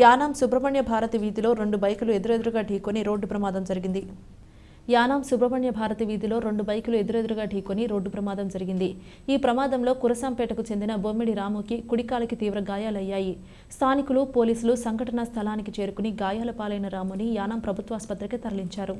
యానాం సుబ్రహ్మణ్య భారతి వీధిలో 2 బైకులు ఎదురెదురుగా ఢీకొని రోడ్డు ప్రమాదం జరిగింది. యానాం సుబ్రహ్మణ్య భారతి వీధిలో 2 బైకులు ఎదురెదురుగా ఢీకొని రోడ్డు ప్రమాదం జరిగింది. ఈ ప్రమాదంలో కురసాంపేటకు చెందిన బొమ్మిడి రాముకి కుడికాలికి తీవ్ర గాయాలయ్యాయి. స్థానికులు, పోలీసులు సంఘటనా స్థలానికి చేరుకుని గాయాల పాలైన రాముని యానాం ప్రభుత్వాసుపత్రికి తరలించారు.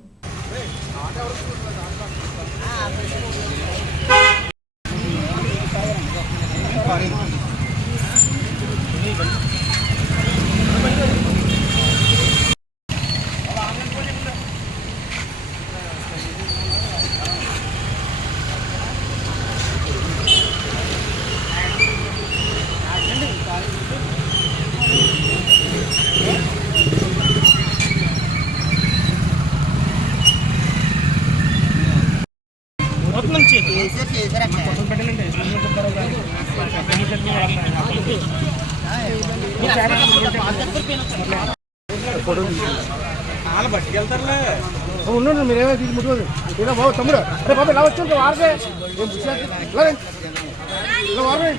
ఉండండి మీరేమో తీసి ముట్టుకోదు ఏదో బాబు తమ్ముడు అరే బాబు ఇలా వచ్చి వారదే ఇలా వారదే